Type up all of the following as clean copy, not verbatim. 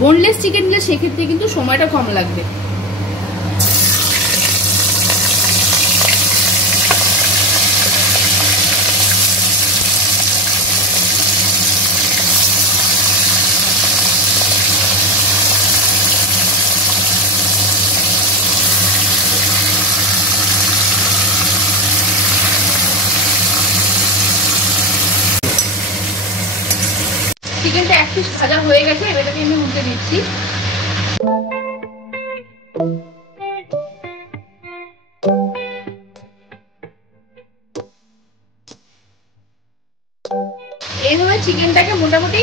Boneless chicken নিলে সেক্ষেত্রে কিন্তু সময়টা কম লাগবে। চিকেনটা এক পিস ভাজা হয়ে গেছে, এটাকে আমি উল্টে দিচ্ছি। এইভাবে চিকেনটাকে মোটামুটি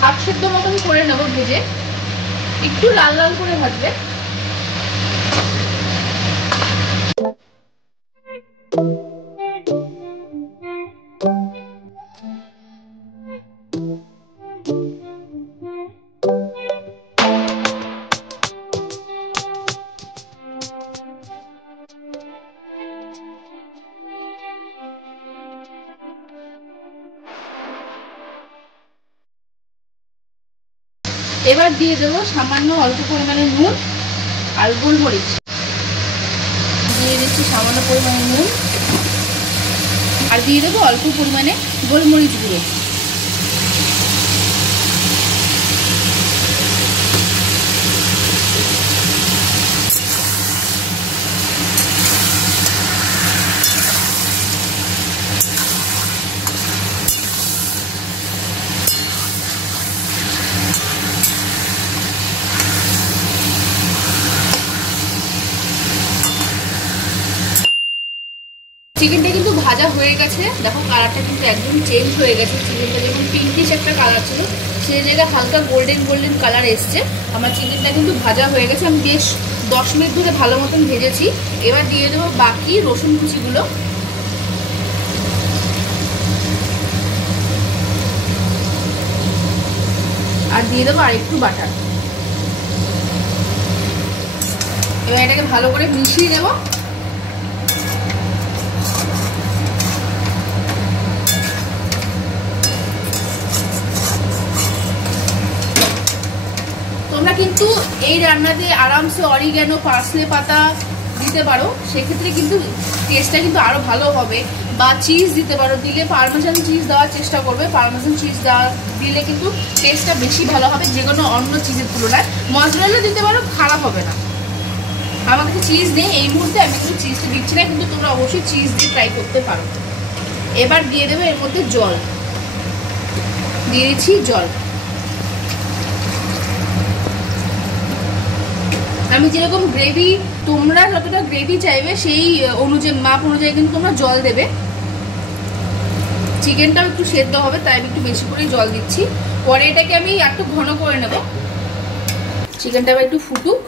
হাফ সেদ্ধ মতন করে নেবো ভেজে, একটু লাল লাল করে ভাজবে। এবার দিয়ে দেবো সামান্য অল্প পরিমাণে নুন আর গোলমরিচ দিয়ে দিচ্ছি, সামান্য পরিমাণে নুন আর দিয়ে দেবো অল্প পরিমাণে গোলমরিচ গুঁড়ো। চিকেনটা কিন্তু ভাজা হয়ে গেছে, দেখো কালারটা কিন্তু একদম চেঞ্জ হয়ে গেছে। চিকেনটা যেমন পিঙ্কিশ একটা কালার ছিল সেই জায়গায় হালকা গোল্ডেন গোল্ডেন কালার এসছে। আমার চিকেনটা কিন্তু ভাজা হয়ে গেছে, আমি বেশ 10 মিনিট ধরে ভালো মতন ভেজেছি। এবার দিয়ে দেবো বাকি রসুন কুচিগুলো। আর দিয়ে দেবো আরেকটু বাটার। এবার এটাকে ভালো করে মিশিয়ে দেবো। তোমরা কিন্তু এই রান্নাতে আরামসে অরিগ্যানো পার্সলে পাতা দিতে পারো, সেক্ষেত্রে কিন্তু টেস্টটা কিন্তু আরো ভালো হবে। বা চিজ দিতে পারো, দিলে পারমেসান চিজ দেওয়ার চেষ্টা করবে। পারমেসান চিজ দিলে কিন্তু টেস্টটা বেশি ভালো হবে যে কোনো অন্য চিজের তুলনায়। মজরেলা দিতে পারো, খারাপ হবে না। আমার কাছে চিজ নেই এই মুহূর্তে, আমি কিন্তু চিজটা দিচ্ছি না, কিন্তু তোমরা অবশ্যই চিজ দিয়ে ট্রাই করতে পারো। এবার দিয়ে দেবে এর মধ্যে জল, দিয়ে দিচ্ছি জল। আমি যেরকম গ্রেভি, তোমরা যতটা গ্রেভি চাইবে সেই অনুযায়ী মাপ অনুযায়ী কিন্তু তোমরা জল দেবে। চিকেনটাও একটু সেদ্ধ হবে তাই আমি একটু বেশি করে জল দিচ্ছি। পরে এটাকে আমি একটু ঘন করে নেব। চিকেনটা আবার একটু ফুটুক।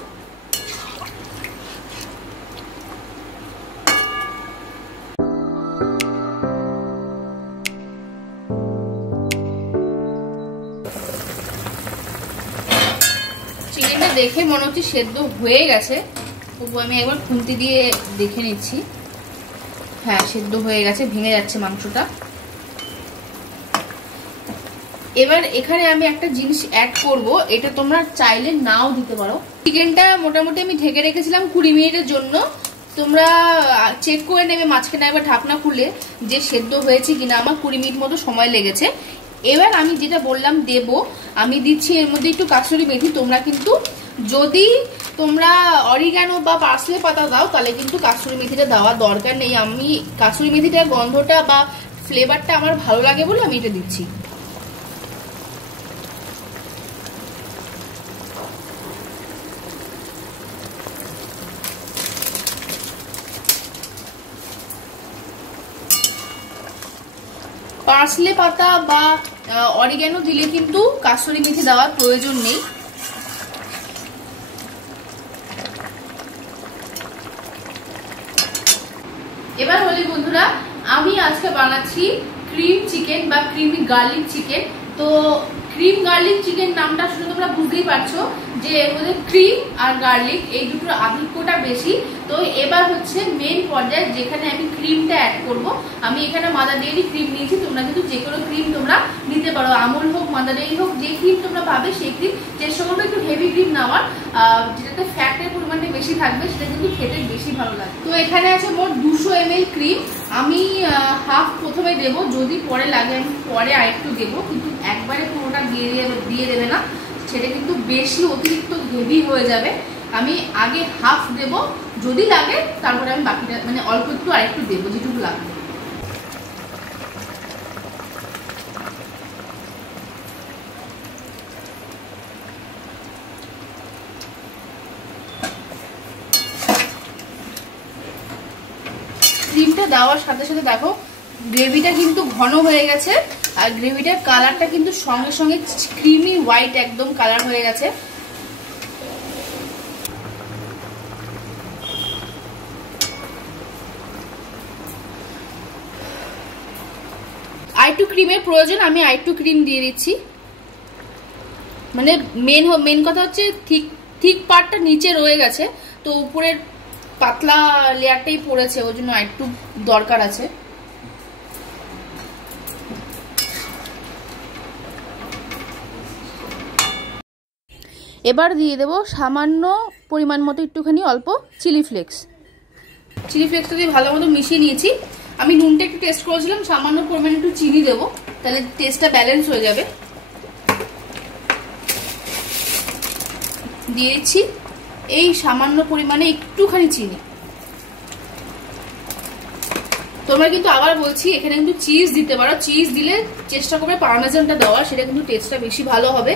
চিকেনটা দেখে মনে হচ্ছে সেদ্ধ হয়ে গেছে, তবু আমি একবার খুন্তি দিয়ে দেখে নিচ্ছি। হ্যাঁ, সেদ্ধ হয়ে গেছে, ভেঙে যাচ্ছে মাংসটা। এবার এখানে আমি একটা জিনিস অ্যাড করব, এটা তোমরা চাইলে নাও দিতে পারো। চিকেনটা মোটামুটি আমি ঢেকে রেখেছিলাম 20 মিনিটের জন্য। তোমরা চেক করে নেবে মাঝখানে একবার ঢাকনা খুলে যে সেদ্ধ হয়েছে কিনা। আমার 20 মিনিট মতো সময় লেগেছে। এবার আমি যেটা বললাম দেব, আমি দিচ্ছি এর মধ্যে একটু কাসুরি মেথি। তোমরা কিন্তু যদি তোমরা অরিগ্যানো বা পার্সলে পাতা দাও তাহলে কিন্তু কাসুরি মেথিটা দেওয়ার দরকার নেই। আমি কাসুরি মেথিটার গন্ধটা বা ফ্লেভারটা আমার ভালো লাগে বলে আমি এটা দিচ্ছি। পার্সলে পাতা বা অরিগ্যানো দিলে কিন্তু কাসুরি মেথি দেওয়ার প্রয়োজন নেই। এবার হলে বন্ধুরা, আমি আজকে বানাচ্ছি ক্রিম চিকেন বা ক্রিমি গার্লিক চিকেন। তো ক্রিম গার্লিক চিকেন নামটা শুনে তোমরা বুঝতেই পারছো যে এর মধ্যে ক্রিম আর গার্লিক এই দুটোর আধিক্যটা বেশি। তো এবার হচ্ছে মেন পর্যায়ে যেখানে আমি ক্রিমটা অ্যাড করব। আমি এখানে মাদার ডেইরি ক্রিম নিয়েছি, তোমরা কিন্তু যে কোনো ক্রিম তোমরা নিতে পারো, আমুল হোক মাদার ডেইরি হোক, যে ক্রিম তোমরা পাবে সেই ক্রিম। চেষ্টা করবে একটু হেভি ক্রিম নেওয়ার, যেটাতে ফ্যাটের পরিমাণটা বেশি থাকবে, সেটা কিন্তু খেতে বেশি ভালো লাগে। তো এখানে আছে মোট 200 ml ক্রিম। আমি হাফ প্রথমে দেবো, যদি পরে লাগে আমি পরে আরেকটু দেবো, কিন্তু একবারে পুরোটা দিয়ে দেবে না, সেটা কিন্তু বেশি অতিরিক্ত হেভি হয়ে যাবে। আমি আগে হাফ দেব, যদি লাগে তারপরে আমি বাকিটা মানে অল্প একটু আরেকটু দেবো যেটুকু লাগবে। ক্রিমটা দেওয়ার সাথে সাথে দেখো গ্রেভিটা কিন্তু ঘন হয়ে গেছে, আর গ্রেভিটার কালারটা কিন্তু সঙ্গে সঙ্গে ক্রিমি হোয়াইট একদম কালার হয়ে গেছে। আরেকটু ক্রিমের প্রয়োজন, আমি আরেকটু ক্রিম দিয়ে দিচ্ছি। মানে মেন কথা হচ্ছে ঠিক পার্টটা নিচে রয়ে গেছে, তো উপরের পাতলা লেয়ারটাই পড়েছে, ওই জন্য আরেকটু দরকার আছে। এবার দিয়ে দেবো সামান্য পরিমাণ মতো একটুখানি অল্প চিলি ফ্লেক্সটা দিয়ে ভালো মতো মিশিয়ে নিয়েছি। আমি নুনটা একটু টেস্ট করেছিলাম, সামান্য পরিমাণে একটু চিনি দেবো, তাহলে টেস্টটা ব্যালেন্স হয়ে যাবে। দিয়ে দিচ্ছি এই সামান্য পরিমাণে একটুখানি চিনি। তোমরা কিন্তু আবার বলছি এখানে কিন্তু চিজ দিতে পারো, চিজ দিলে চেষ্টা করবে পার্মেজানটা দেওয়ার, সেটা কিন্তু টেস্টটা বেশি ভালো হবে।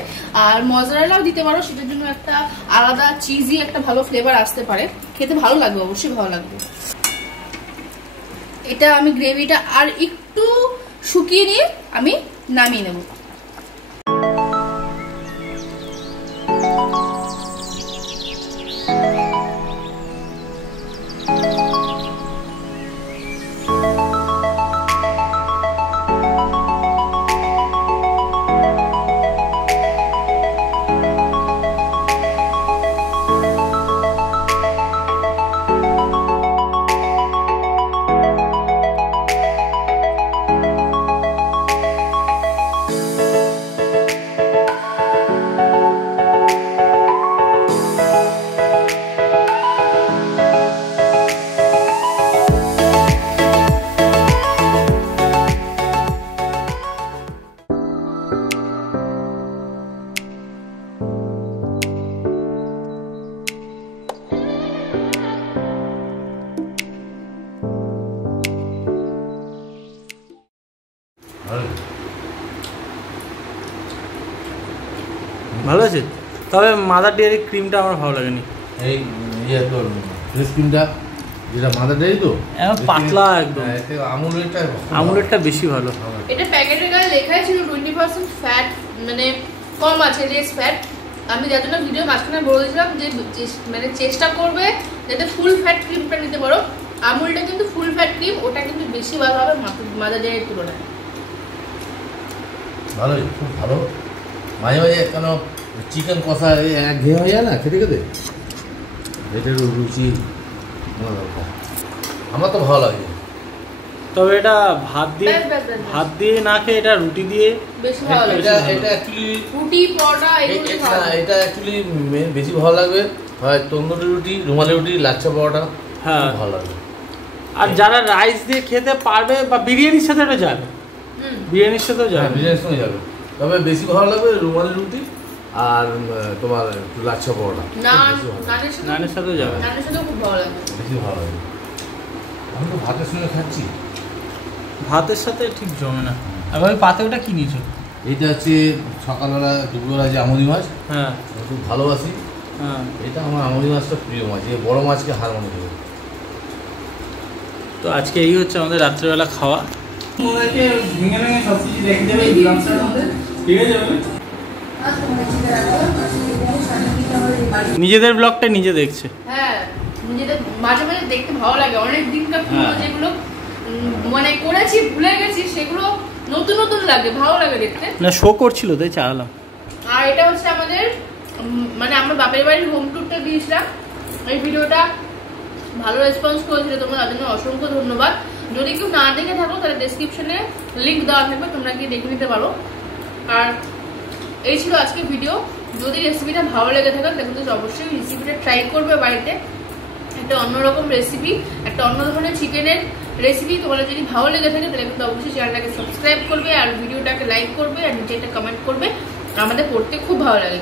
আর মজারেলাও দিতে পারো, সেটার জন্য একটা আলাদা চিজি একটা ভালো ফ্লেভার আসতে পারে, খেতে ভালো লাগবে, অবশ্যই ভালো লাগবে। এটা আমি গ্রেভিটা আর একটু শুকিয়ে নিয়ে আমি নামিয়ে নেব। ভালো আছে, তবে মাদার ডেয়ারি ক্রিমটা আমার ভালো লাগেনি। এই তোর ফ্রেশ ক্রিমটা যেটা মাদার ডেয়ারি তো পাতলা একদম, আমুলেরটা বেশি ভালো। এটা প্যাকেটের গায়ে লেখাই ছিল 20% ফ্যাট, মানে কম আছে, লেস ফ্যাট। আমি যার জন্য ভিডিও মাঝখানে বলেছিলাম যে মানে চেষ্টা করবে যাতে ফুল ফ্যাট ক্রিমটা নিতে পারো। আমুলটা কিন্তু ফুল ফ্যাট ক্রিম, ওটা কিন্তু বেশি ভালো হবে মাদার ডেয়ারির তুলনায়। ভালোই, খুব ভালো। মাঝে মাঝে কেন চিকেন কষা একঘেয়ে হয়ে যায় না খেতে খেতে, এটার রুচি আমার তো ভালো লাগে। তবে এটা ভাত দিয়ে না খেয়ে এটা রুটি দিয়ে বেশি ভালো লাগে। এটা অ্যাকচুয়ালি রুটি পরোটা এটা অ্যাকচুয়ালি বেশি ভালো লাগবে হয় তন্দুরি রুটি, রুমালি রুটি, লাচ্ছা পরোটা, হ্যাঁ ভালো লাগবে। আর যারা রাইস দিয়ে খেতে পারবে বা বিরিয়ানির সাথে এটা যাবে, বিরিয়ানির সাথেও যাবে, বিরিয়ানির সঙ্গে যাবে। তবে বেশি ভালো লাগবে রুমালি রুটি আর তোমার লাচ্ছা পরোটা, নানের সাথেও যাবে, নানের সাথেও খুব ভালো লাগবে, বেশি ভালো লাগবে। আমি তো ভাতের সঙ্গে খাচ্ছি, ভাতের সাথে ঠিক জমে না। আর ওই পাতে ওটা কি নিয়েছো? এইটা হচ্ছে সকালবেলা দুপুরবেলা যে আমুদি মাছ, হ্যাঁ খুব ভালোবাসি। হ্যাঁ, এটা আমার আমুদি মাছটা প্রিয় মাছ, এই বড় মাছকে হার মনে দেবে। তো আজকে এই হচ্ছে আমাদের রাত্রেবেলা খাওয়া। ভেঙে ভেঙে সব কিছু রেখে দেবে, ঠিক আছে? নিজেদের ব্লগটা নিজে দেখছে, হ্যাঁ নিজেদের মাঝে মাঝে দেখতে ভালো লাগে। অনেক দিনকার পুরো যেগুলো মানে করেছি ভুলে গেছি, সেগুলো নতুন নতুন লাগে, ভালো লাগে দেখতে। না শো করছিল তাই চালালাম। আর এটা হচ্ছে আমাদের মানে আমার বাপের বাড়ির হোম ট্যুরটা দিয়েছিলাম। এই ভিডিওটা ভালো রেসপন্স করেছিল তোমরা, তার জন্য অসংখ্য ধন্যবাদ। যদি কেউ না দেখে থাকো তাহলে ডেসক্রিপশনে লিঙ্ক দেওয়া থাকবে, তোমরা গিয়ে দেখে নিতে পারো। আর এই ছিল আজকের ভিডিও। যদি রেসিপিটা ভালো লেগে থাকে তাহলে কিন্তু অবশ্যই রেসিপিটা ট্রাই করবে বাড়িতে। একটা অন্যরকম রেসিপি, একটা অন্য ধরনের চিকেনের রেসিপি। তোমাদের যদি ভালো লেগে থাকে তাহলে কিন্তু অবশ্যই চ্যানেলটাকে সাবস্ক্রাইব করবে আর ভিডিওটাকে লাইক করবে আর নিচে একটা কমেন্ট করবে, আমাদের পড়তে খুব ভালো লাগে।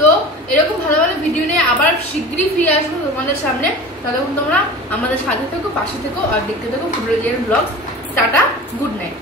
তো এরকম ভালো ভালো ভিডিও নিয়ে আবার শীঘ্রই ফিরে আসবো তোমাদের সামনে। ততক্ষণ তোমরা আমাদের সাথে থেকো, পাশে থেকো আর দেখতে থেকো ফুড রেজিয়ান ব্লগস। Tata, good night.